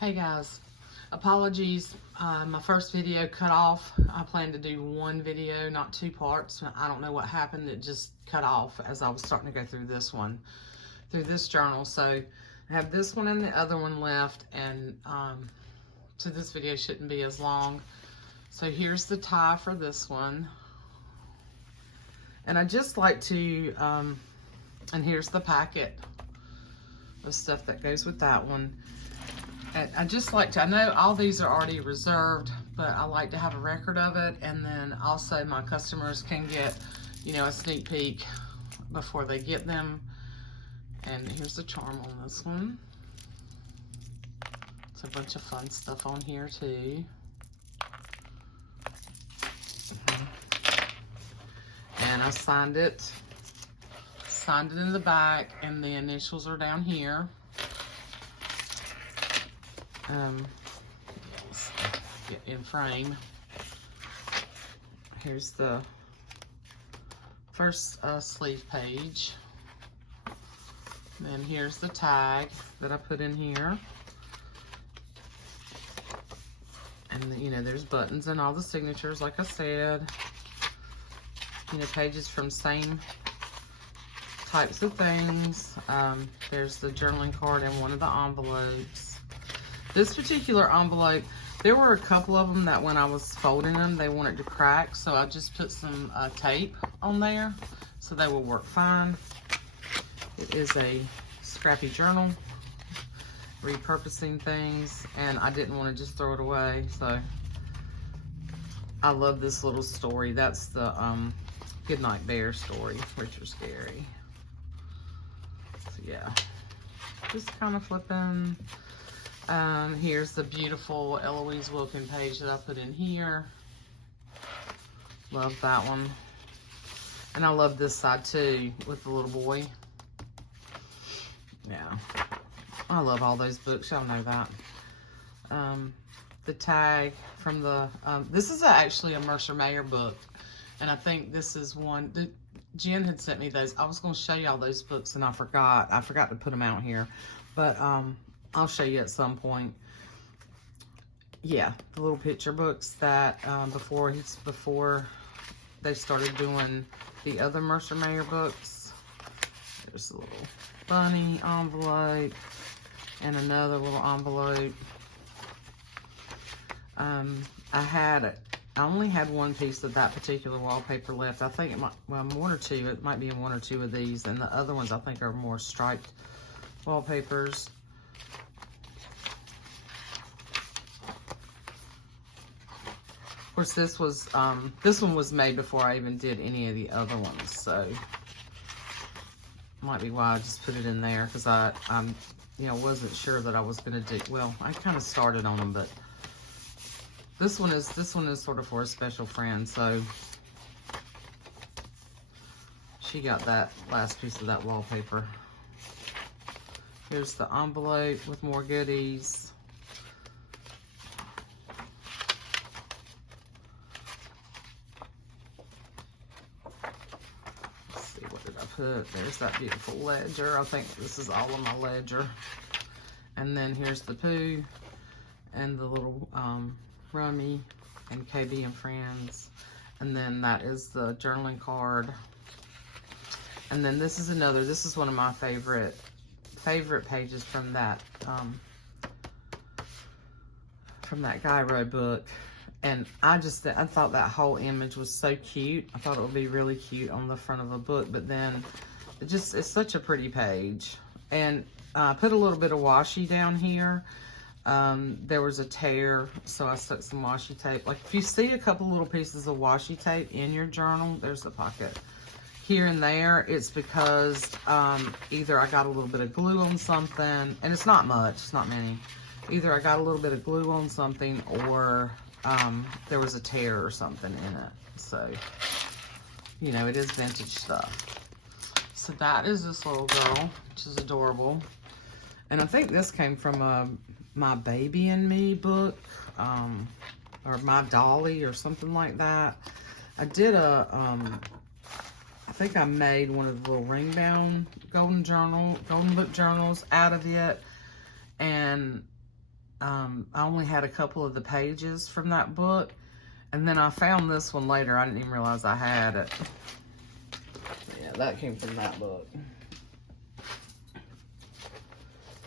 Hey guys, apologies. My first video cut off. I planned to do one video, not two parts. I don't know what happened. It just cut off as I was starting to go through this journal. So I have this one and the other one left, and so this video shouldn't be as long. So here's the tie for this one. And I just like to, and here's the packet of stuff that goes with that one. I just like to, I know all these are already reserved, but I like to have a record of it, and then also my customers can get, you know, a sneak peek before they get them. And here's the charm on this one. It's a bunch of fun stuff on here too. And I signed it in the back, and the initials are down here. Get in frame. Here's the first sleeve page. Then here's the tag that I put in here. And you know, there's buttons and all the signatures, like I said. You know, pages from same types of things. There's the journaling card in one of the envelopes. This particular envelope, there were a couple of them that when I was folding them, they wanted to crack, so I just put some tape on there so they will work fine. It is a scrappy journal, repurposing things, and I didn't want to just throw it away, so I love this little story. That's the Goodnight Bear story, Richard Scarry. So yeah, just kind of flipping. Here's the beautiful Eloise Wilkin page that I put in here. Love that one. And I love this side too, with the little boy. Yeah. I love all those books, y'all know that. The tag from the, this is actually a Mercer Mayer book. And I think this is one, Jen had sent me those. I was going to show y'all those books and I forgot to put them out here. But, I'll show you at some point. Yeah, the little picture books that before they started doing the other Mercer Mayer books. There's a little bunny envelope and another little envelope. I only had one piece of that particular wallpaper left. I think it might, well, one or two. It might be in one or two of these, and the other ones I think are more striped wallpapers. Of course, this one was made before I even did any of the other ones, so might be why I just put it in there, because I'm you know, wasn't sure that I was gonna do, well, I kind of started on them, but this one is sort of for a special friend, so she got that last piece of that wallpaper. Here's the envelope with more goodies. There's that beautiful ledger. I think this is all of my ledger. And then here's the Pooh and the little Rummy and KB and Friends. And then that is the journaling card. And then this is another, this is one of my favorite pages from that Gyro book. And I thought that whole image was so cute. I thought it would be really cute on the front of a book, but then it's such a pretty page. And I put a little bit of washi down here. There was a tear, so I stuck some washi tape. Like if you see a couple little pieces of washi tape in your journal, there's the pocket. Here and there, it's because either I got a little bit of glue on something, and it's not much, it's not many. Either I got a little bit of glue on something, or there was a tear or something in it. So, you know, it is vintage stuff. So that is this little girl, which is adorable. And I think this came from My Baby and Me book, or My Dolly or something like that. I did I think I made one of the little ring bound golden book journals out of it. And I only had a couple of the pages from that book, and then I found this one later. I didn't even realize I had it. Yeah, that came from that book.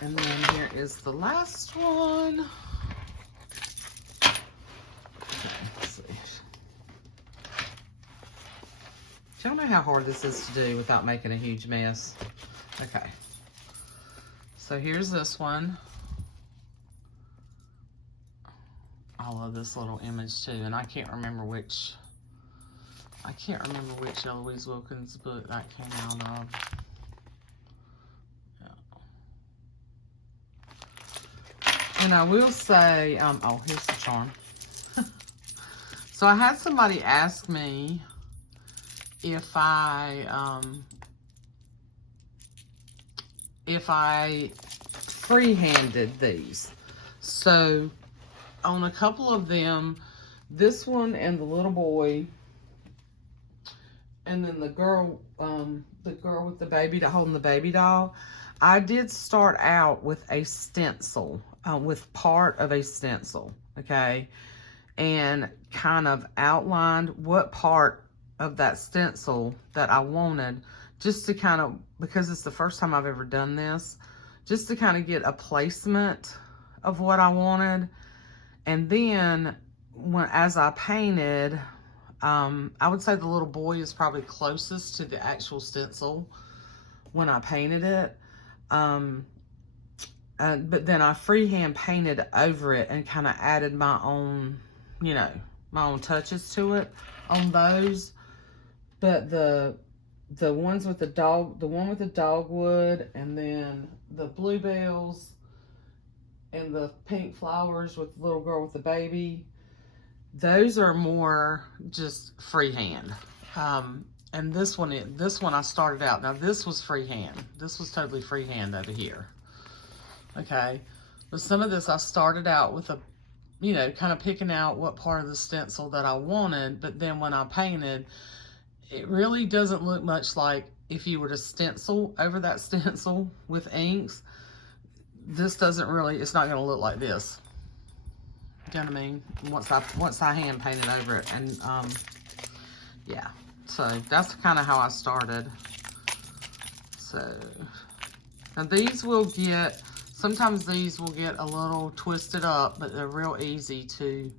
And then here is the last one. Okay, let's see. Y'all know how hard this is to do without making a huge mess. Okay. So here's this one. I love this little image too, and I can't remember which Eloise Wilkins book that came out of. And I will say, oh, here's the charm. So I had somebody ask me if I freehanded these. So on a couple of them, this one and the little boy, and then the girl with the baby holding the baby doll, I did start out with a stencil, with part of a stencil, okay, and kind of outlined what part of that stencil that I wanted, just to kind of, because it's the first time I've ever done this, just to kind of get a placement of what I wanted. And then as I painted, I would say the little boy is probably closest to the actual stencil when I painted it. But then I freehand painted over it and kind of added my own, you know, my own touches to it on those. But the ones with the dog, the one with the dogwood, and then the bluebells and the pink flowers with the little girl with the baby, those are more just freehand. And this one I started out, now this was freehand. This was totally freehand over here. Okay, but some of this I started out with a, you know, kind of picking out what part of the stencil that I wanted, but then when I painted, it really doesn't look much like if you were to stencil over that stencil with inks. This doesn't really, it's not going to look like this. You know what I mean? Once I hand painted over it, and yeah. So that's kind of how I started. So now these will get, sometimes these will get a little twisted up, but they're real easy to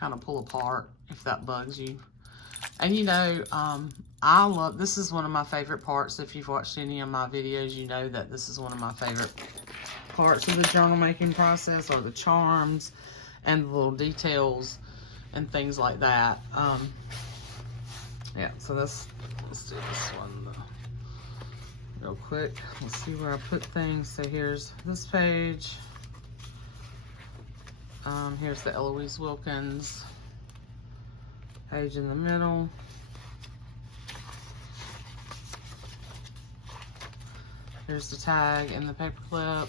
kind of pull apart if that bugs you. And you know, I love, this is one of my favorite parts. If you've watched any of my videos, you know that this is one of my favorite parts of the journal making process, are the charms and the little details and things like that. Yeah, so let's do this one real quick. Let's see where I put things. So here's this page. Here's the Eloise Wilkins page in the middle. Here's the tag and the paper clip.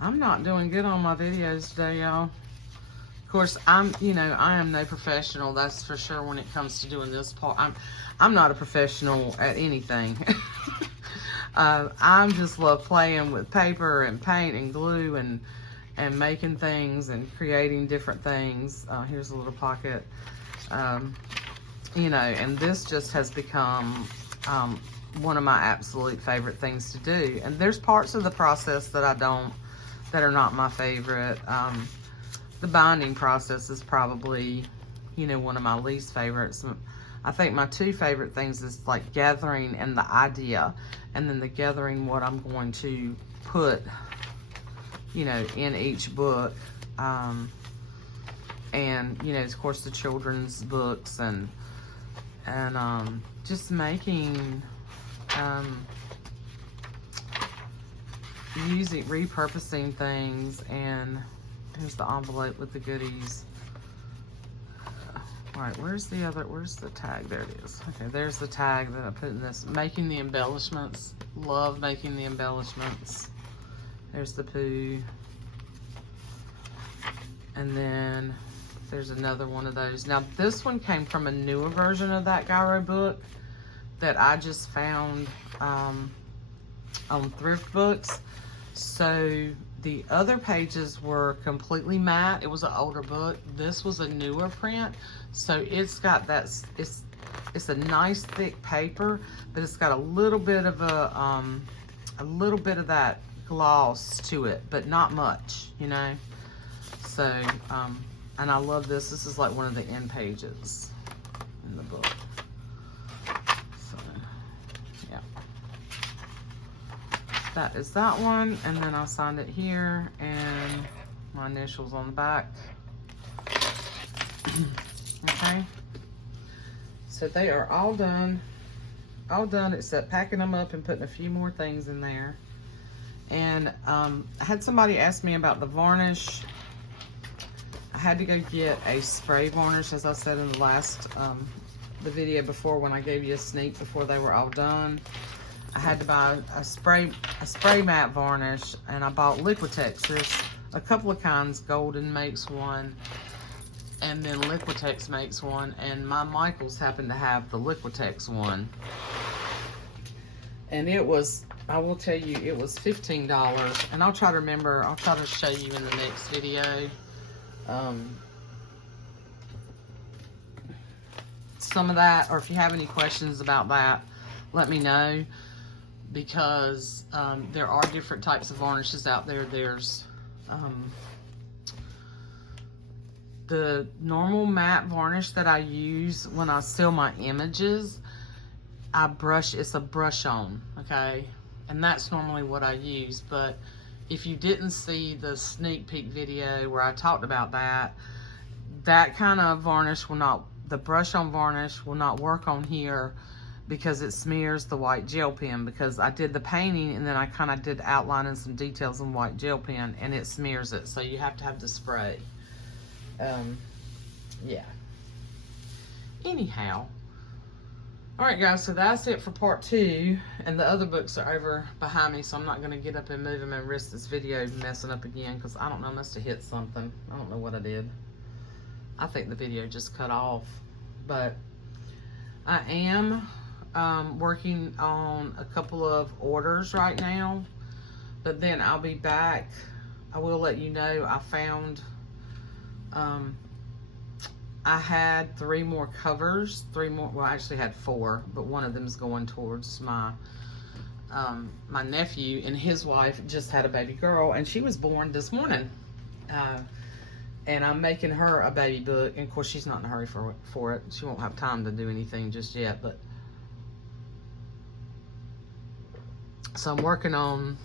I'm not doing good on my videos today, y'all. Of course, I am no professional, that's for sure, when it comes to doing this part. I'm not a professional at anything. I just love playing with paper and paint and glue and making things and creating different things. Here's a little pocket. You know, and this just has become one of my absolute favorite things to do. And there's parts of the process that that are not my favorite. The binding process is probably, you know, one of my least favorites. I think my two favorite things is like gathering and the idea, and then the gathering what I'm going to put, you know, in each book. And, you know, of course, the children's books and just making, repurposing things. And here's the envelope with the goodies. All right, where's the tag? There it is. Okay, there's the tag that I put in this. Making the embellishments. Love making the embellishments. There's the poo. And then there's another one of those. Now, this one came from a newer version of that Gyro book that I just found thrift books. So the other pages were completely matte. It was an older book. This was a newer print. So it's got that, it's a nice thick paper, but it's got a little bit of that gloss to it, but not much, you know. So, and I love this. This is like one of the end pages in the book. So, yeah. That is that one, and then I signed it here, and my initials on the back. Okay. So they are all done except packing them up and putting a few more things in there. And I had somebody ask me about the varnish. I had to go get a spray varnish, as I said in the last the video before, when I gave you a sneak before they were all done. I had to buy a spray matte varnish, and I bought Liquitex. There's a couple of kinds. Golden makes one, and then Liquitex makes one, and my Michaels happened to have the Liquitex one. And it was, I will tell you, it was $15. And I'll try to remember, I'll try to show you in the next video. Some of that, or if you have any questions about that, let me know. Because there are different types of varnishes out there. There's the normal matte varnish that I use when I seal my images. It's a brush on, okay? And that's normally what I use. But if you didn't see the sneak peek video where I talked about that, that kind of varnish will not, the brush on varnish will not work on here, because it smears the white gel pen, because I did the painting and then I kind of did outline and some details in white gel pen, and it smears it. So you have to have the spray. Yeah. Anyhow. Alright guys, so that's it for part 2. And the other books are over behind me, so I'm not going to get up and move them and risk this video messing up again, because I don't know, I must have hit something. I don't know what I did. I think the video just cut off. But I am working on a couple of orders right now, but then I'll be back. I will let you know. I found I had 3 more covers, well, I actually had 4, but one of them is going towards my my nephew, and his wife just had a baby girl, and she was born this morning. And I'm making her a baby book, and of course she's not in a hurry for it. She won't have time to do anything just yet, but so I'm working on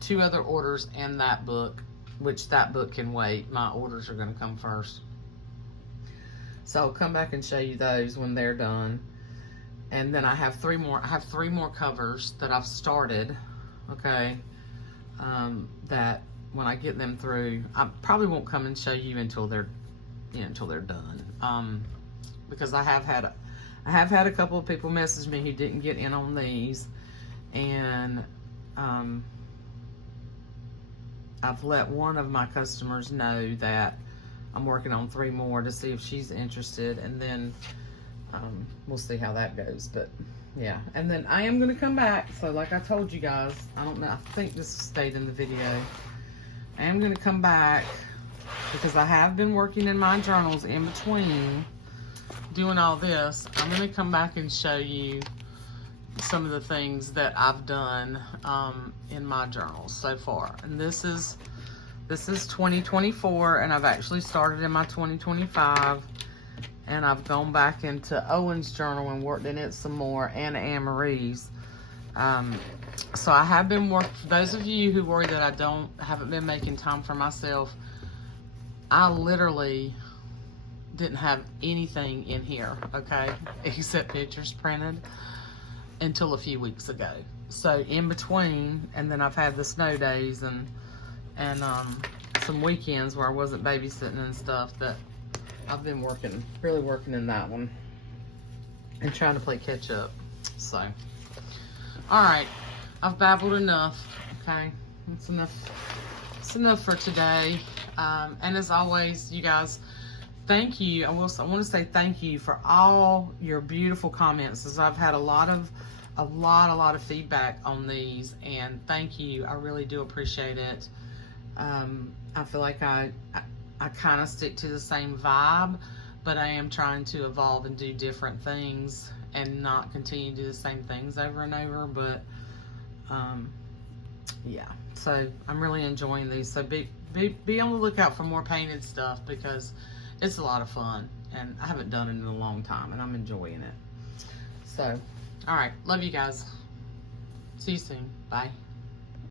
2 other orders and that book, which that book can wait. My orders are going to come first. So I'll come back and show you those when they're done. And then I have 3 more. I have 3 more covers that I've started, okay, that when I get them through, I probably won't come and show you until they're, until they're done. Because I have had a couple of people message me who didn't get in on these, and I've let one of my customers know that I'm working on 3 more to see if she's interested, and then we'll see how that goes. But yeah, and then I am going to come back. So like I told you guys, I don't know, I think this stayed in the video. I am going to come back because I have been working in my journals in between doing all this. I'm going to come back and show you some of the things that I've done in my journals so far. And this is 2024, and I've actually started in my 2025, and I've gone back into Owen's journal and worked in it some more, and Anne-Marie's. So I have been working, for those of you who worry that I haven't been making time for myself, I literally didn't have anything in here, okay, except pictures printed until a few weeks ago. So in between, and then I've had the snow days and some weekends where I wasn't babysitting and stuff, that I've been working, really working in that one and trying to play catch up. So, all right, I've babbled enough, okay? It's enough. It's enough for today. And as always, you guys, thank you. I want to say thank you for all your beautiful comments, as I've had a lot of a lot of feedback on these, and thank you. I really do appreciate it. I feel like I kind of stick to the same vibe, but I am trying to evolve and do different things and not continue to do the same things over and over. But yeah, so I'm really enjoying these. So be on the lookout for more painted stuff, because it's a lot of fun, and I haven't done it in a long time, and I'm enjoying it. So, all right, love you guys. See you soon. Bye.